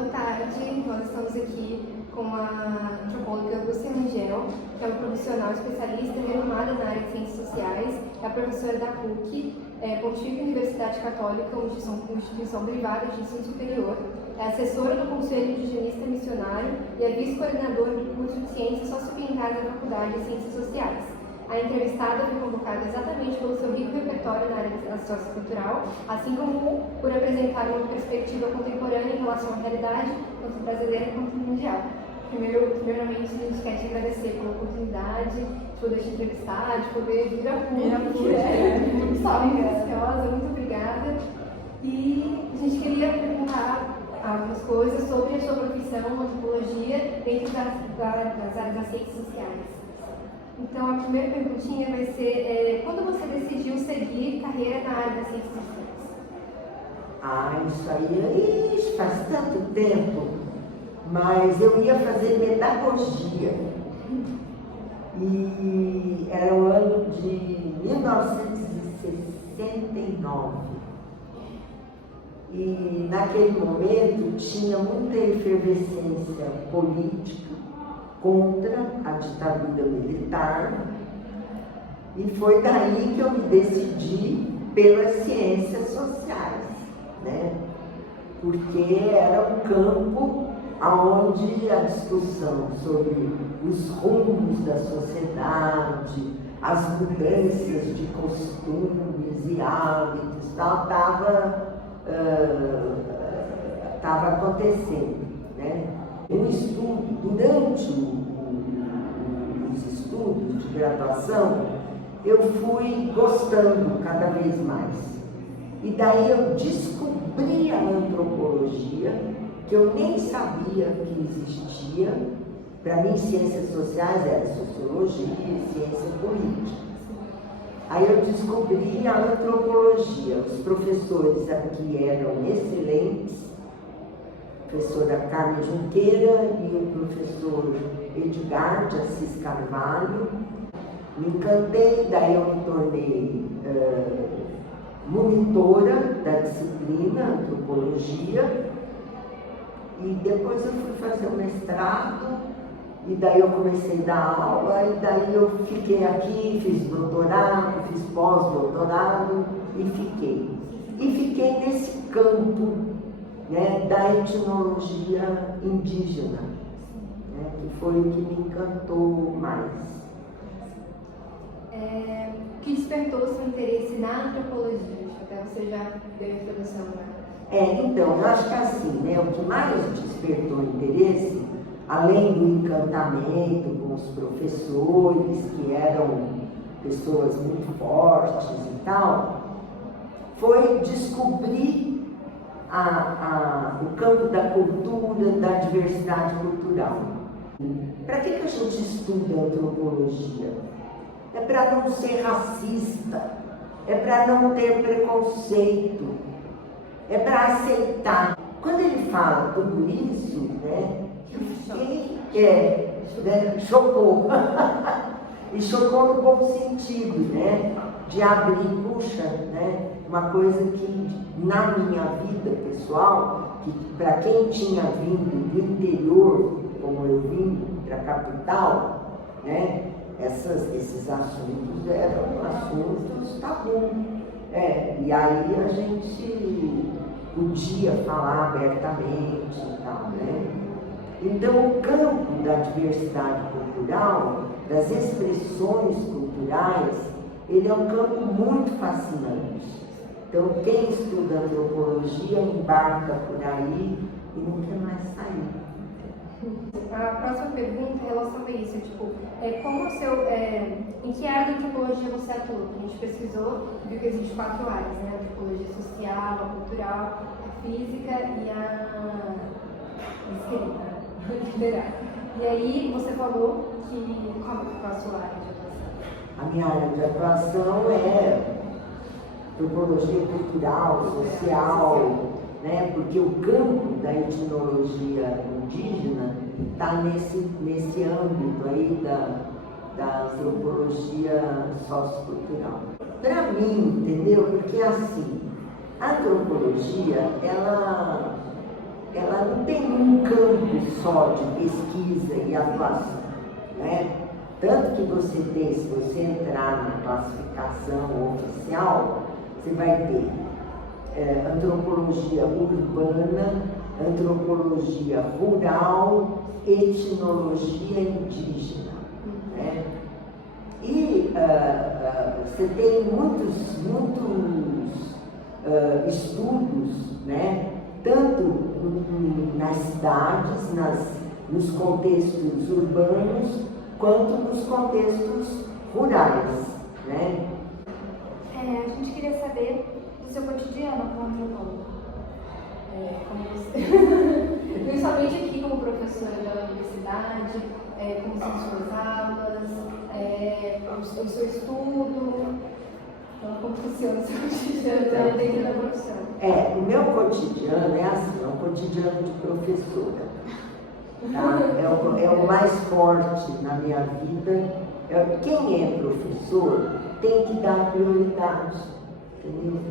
Boa tarde, nós estamos aqui com a antropóloga Lúcia Rangel, que é uma profissional especialista renomada na área de ciências sociais, é a professora da PUC, Pontifícia Universidade Católica, uma instituição privada de ensino superior, é assessora do Conselho Indigenista Missionário e é vice-coordenadora do curso de Ciências Socioambientais da Faculdade de Ciências Sociais. A entrevistada foi convocada exatamente pelo seu rico repertório na área sociocultural, assim como por apresentar uma perspectiva contemporânea em relação à realidade, tanto brasileira quanto mundial. Primeiramente, a gente quer te agradecer pela oportunidade de poder te entrevistar, de poder vir a público. Muito ansiosa, muito obrigada. E a gente queria perguntar algumas coisas sobre a sua profissão, antropologia, dentro das áreas das ciências sociais. Então, a primeira perguntinha vai ser, quando você decidiu seguir carreira na área das ciências sociais? Isso aí faz tanto tempo, mas eu ia fazer pedagogia. E era o ano de 1969. E naquele momento tinha muita efervescência política contra a ditadura militar, e foi daí que eu me decidi pelas ciências sociais, né? Porque era um campo onde a discussão sobre os rumos da sociedade, as mudanças de costumes e hábitos, estava acontecendo, né? Um estudo, durante os estudos de graduação, eu fui gostando cada vez mais. E daí eu descobri a antropologia, que eu nem sabia que existia. Para mim, ciências sociais era sociologia e ciência política. Aí eu descobri a antropologia. Os professores aqui eram excelentes, a professora Carmen Junqueira e o professor Edgar de Assis Carvalho. Me encantei, daí eu me tornei monitora da disciplina antropologia, e depois eu fui fazer o mestrado, e daí eu comecei a dar aula, e daí eu fiquei aqui, fiz doutorado, fiz pós-doutorado e fiquei nesse campo, né, da etnologia indígena, né, que foi o que me encantou mais. O que despertou seu interesse na antropologia? Até você já deu a introdução, né? Então, eu acho que assim, né, o que mais despertou interesse, além do encantamento com os professores, que eram pessoas muito fortes e tal, foi descobrir o campo da cultura, da diversidade cultural. Para que a gente estuda antropologia? É para não ser racista, é para não ter preconceito, é para aceitar. Quando ele fala tudo isso, né, eu fiquei, chocou. E chocou no bom sentido, né, de abrir, puxa, né, uma coisa que na minha vida pessoal, que para quem tinha vindo do interior, como eu vim para a capital, né, esses assuntos eram assuntos tabu. E aí a gente podia falar abertamente e tal, né? Então o campo da diversidade cultural, das expressões culturais, ele é um campo muito fascinante. Então quem estuda antropologia embarca por aí e não quer mais sair. A próxima pergunta é relacionada a isso, como em que área da antropologia você atua? A gente pesquisou, viu que existem 4 áreas, né? A antropologia social, a cultural, a física e a literária. E aí você falou qual a sua área de atuação? A minha área de atuação é antropologia cultural, social, né? Porque o campo da etnologia indígena está nesse âmbito aí da antropologia sociocultural. Para mim, entendeu? Porque assim, a antropologia, ela ela não tem um campo só de pesquisa e atuação, né? Tanto que você tem, se você entrar na classificação oficial, você vai ter antropologia urbana, antropologia rural, etnologia indígena, né? E você tem muitos estudos, né? Tanto nas cidades, nos contextos urbanos, quanto nos contextos rurais, né? A gente queria saber do seu cotidiano como antropólogo. Como você... Principalmente aqui como professora da universidade, como são suas aulas, o seu estudo, então, como funciona o seu cotidiano dentro da profissão? O meu cotidiano é assim, é um cotidiano de professora. Tá? É o mais forte na minha vida. Quem é professor tem que dar prioridade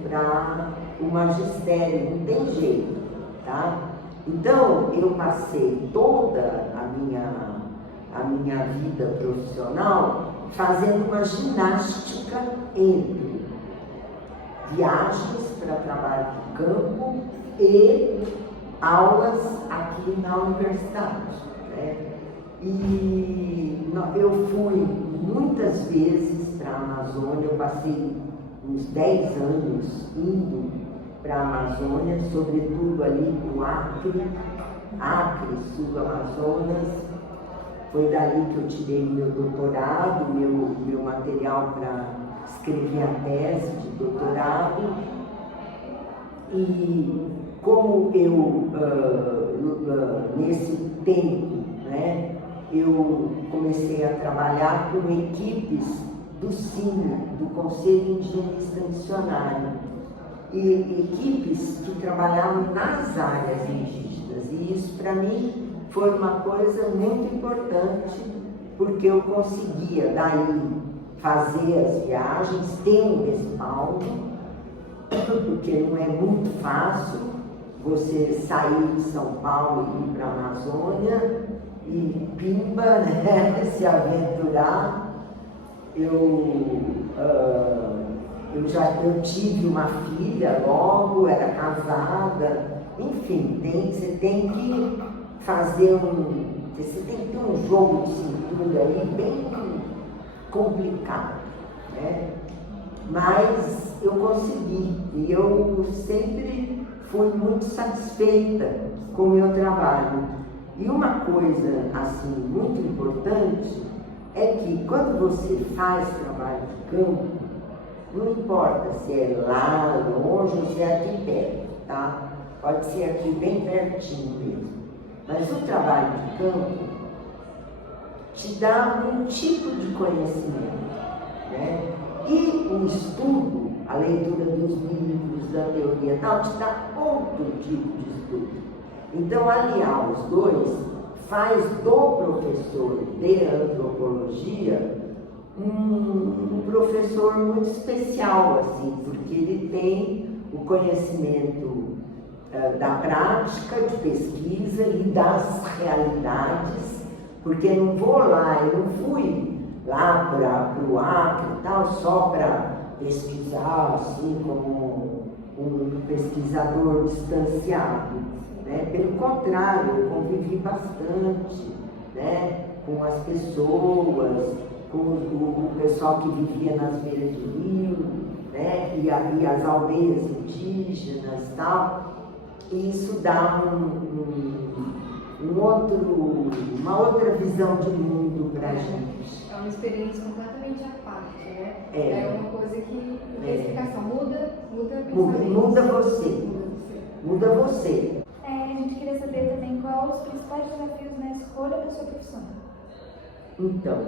para o magistério, não tem jeito, tá? Então, eu passei toda a minha vida profissional fazendo uma ginástica entre viagens para trabalho de campo e aulas aqui na universidade, né? E eu fui muitas vezes para a Amazônia, eu passei uns 10 anos indo para a Amazônia, sobretudo ali para o Acre, Sul do Amazonas. Foi dali que eu tirei meu doutorado, meu material para escrever a tese de doutorado. E como eu, nesse tempo, né, eu comecei a trabalhar com equipes do CIMI, do Conselho Indigenista Missionário, e equipes que trabalhavam nas áreas indígenas. E isso, para mim, foi uma coisa muito importante, porque eu conseguia, daí, fazer as viagens, ter um respaldo, porque não é muito fácil você sair de São Paulo e ir para a Amazônia e pimba, né, se aventurar. Eu tive uma filha logo, era casada, enfim, você tem que fazer você tem que ter um jogo de cintura aí bem complicado, né? Mas eu consegui, e eu sempre fui muito satisfeita com o meu trabalho. E uma coisa, assim, muito importante é que quando você faz trabalho de campo, não importa se é lá longe ou se é aqui perto, tá? Pode ser aqui bem pertinho mesmo. Mas o trabalho de campo te dá um tipo de conhecimento, né? E o estudo, a leitura dos livros, da teoria e tal, te dá outro tipo de estudo. Então, aliar os dois faz do professor de antropologia um professor muito especial, assim, porque ele tem o conhecimento da prática, de pesquisa e das realidades, porque não vou lá, eu não fui lá para o Acre e tal, só para pesquisar, assim, como um pesquisador distanciado, né? Pelo contrário, eu convivi bastante, né, com as pessoas, com o pessoal que vivia nas beiras do rio, né, e as aldeias indígenas e tal. E isso dá uma outra visão de mundo para a gente. É uma experiência completamente à parte, né? É uma coisa que não tem explicação. Muda o pensamento. Muda você. Muda você. A gente queria saber também quais os principais desafios na escolha da sua profissão. Então,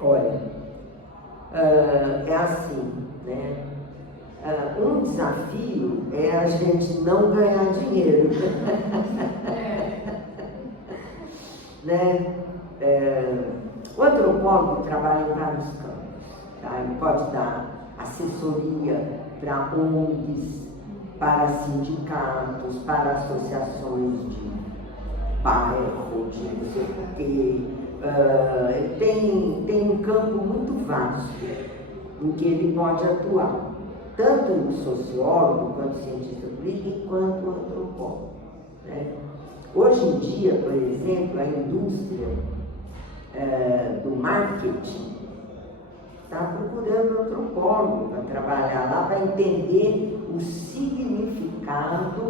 olha, é assim, né? Um desafio é a gente não ganhar dinheiro. Né? O antropólogo trabalha em vários campos, tá? Ele pode dar assessoria para ONGs, para sindicatos, para associações de bairro, de não sei o quê. Tem um campo muito vasto em que ele pode atuar, tanto o sociólogo, quanto cientista político, quanto o antropólogo, né? Hoje em dia, por exemplo, a indústria do marketing está procurando antropólogo para trabalhar lá, para entender o significado,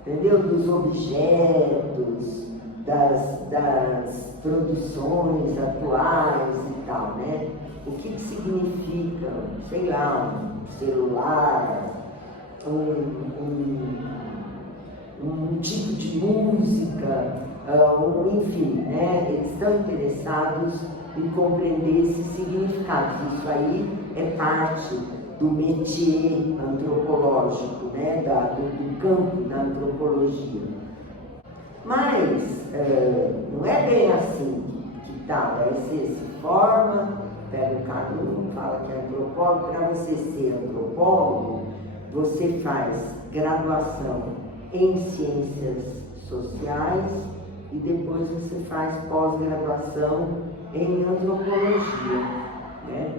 entendeu? Dos objetos, das produções atuais e tal, né? O que significa, sei lá, um celular, um tipo de música, enfim, né? Eles estão interessados em compreender esse significado. Isso aí é parte do métier antropológico, né? Do campo da antropologia. Mas não é bem assim que tá. Aí você se forma, pega um caminho, fala que é antropólogo. Para você ser antropólogo, você faz graduação em ciências sociais e depois você faz pós-graduação em antropologia, né?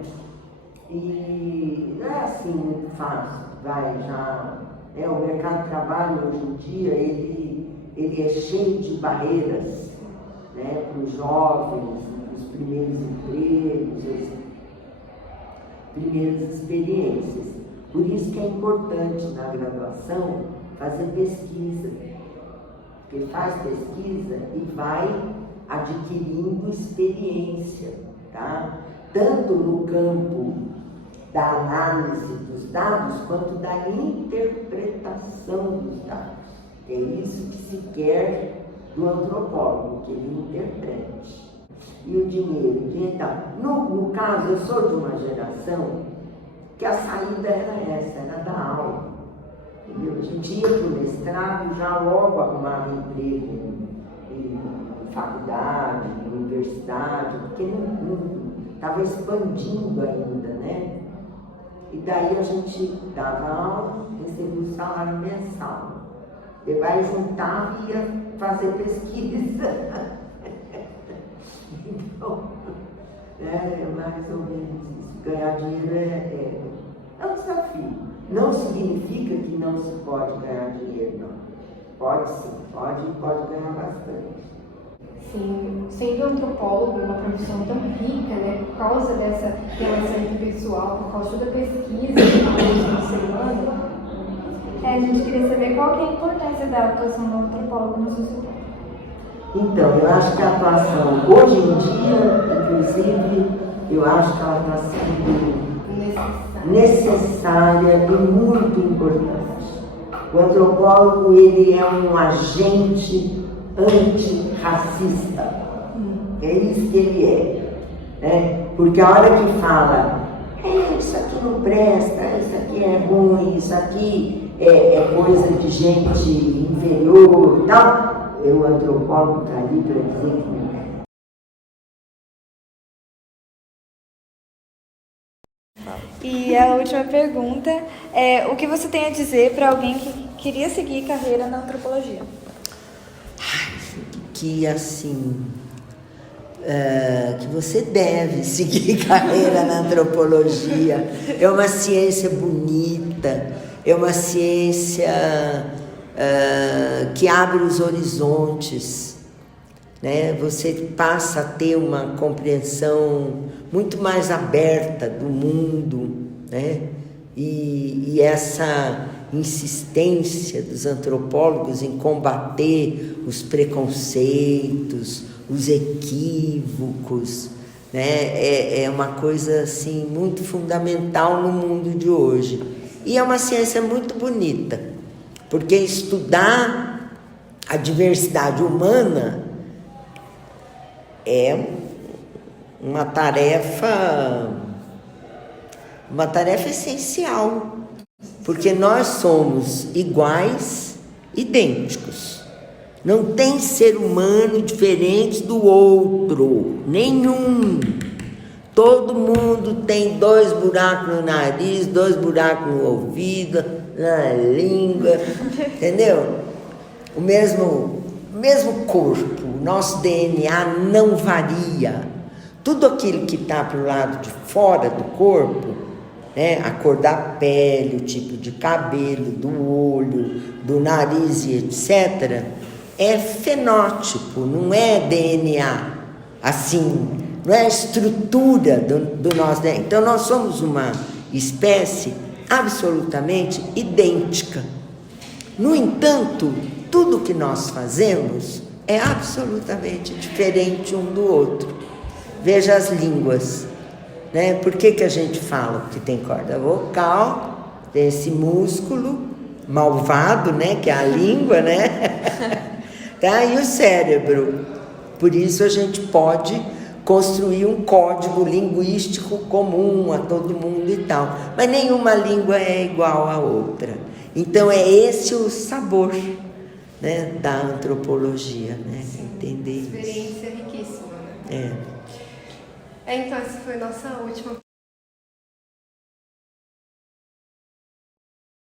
E não é assim muito fácil, o mercado de trabalho hoje em dia, ele é cheio de barreiras, né, para os jovens, os primeiros empregos, as primeiras experiências. Por isso que é importante na graduação fazer pesquisa, porque faz pesquisa e vai adquirindo experiência, tá? Tanto no campo da análise dos dados, quanto da interpretação dos dados. É isso que se quer do antropólogo, que ele interprete. E o dinheiro? Então, no caso, eu sou de uma geração que a saída era essa, era dar aula. Entendeu? A gente ia para o mestrado, já logo arrumava emprego em faculdade, em universidade, porque não estava expandindo ainda, né? E daí a gente dava aula, recebia o salário mensal. Depois juntava e ia fazer pesquisa. Então, é mais ou menos isso. Ganhar dinheiro é um desafio. Não significa que não se pode ganhar dinheiro, não. Pode sim, pode ganhar bastante. Sim, sendo antropólogo uma profissão tão rica, né, por causa dessa relação interpessoal, por causa da pesquisa do ser humano, a gente queria saber qual que é a importância da atuação do antropólogo na sociedade. Então, eu acho que a atuação, hoje em dia, inclusive, eu acho que ela está sendo necessária e muito importante. O antropólogo, ele é um agente antirracista. É isso que ele é, né? Porque a hora que fala, isso aqui não presta, isso aqui é ruim, isso aqui é coisa de gente inferior e tal, o antropólogo está ali para dizer que não é. E a última pergunta é: o que você tem a dizer para alguém que queria seguir carreira na antropologia? Que assim, que você deve seguir carreira na antropologia. É uma ciência bonita, é uma ciência que abre os horizontes, né? Você passa a ter uma compreensão muito mais aberta do mundo, né? E essa insistência dos antropólogos em combater os preconceitos, os equívocos, né? É uma coisa assim muito fundamental no mundo de hoje. E é uma ciência muito bonita, porque estudar a diversidade humana é uma tarefa essencial, porque nós somos iguais, idênticos. Não tem ser humano diferente do outro, nenhum. Todo mundo tem 2 buracos no nariz, 2 buracos no ouvido, na língua, entendeu? O mesmo corpo, o nosso DNA não varia. Tudo aquilo que está para o lado de fora do corpo, né, a cor da pele, o tipo de cabelo, do olho, do nariz e etc., é fenótipo, não é DNA, assim, não é a estrutura do nosso DNA. Então, nós somos uma espécie absolutamente idêntica. No entanto, tudo que nós fazemos é absolutamente diferente um do outro. Veja as línguas, né? Por que a gente fala? Porque tem corda vocal, tem esse músculo malvado, né? Que é a língua, né? Tá? E o cérebro. Por isso a gente pode construir um código linguístico comum a todo mundo e tal. Mas nenhuma língua é igual à outra. Então é esse o sabor, né, da antropologia, né? Entender isso. Experiência riquíssima, né? É. Então essa foi a nossa última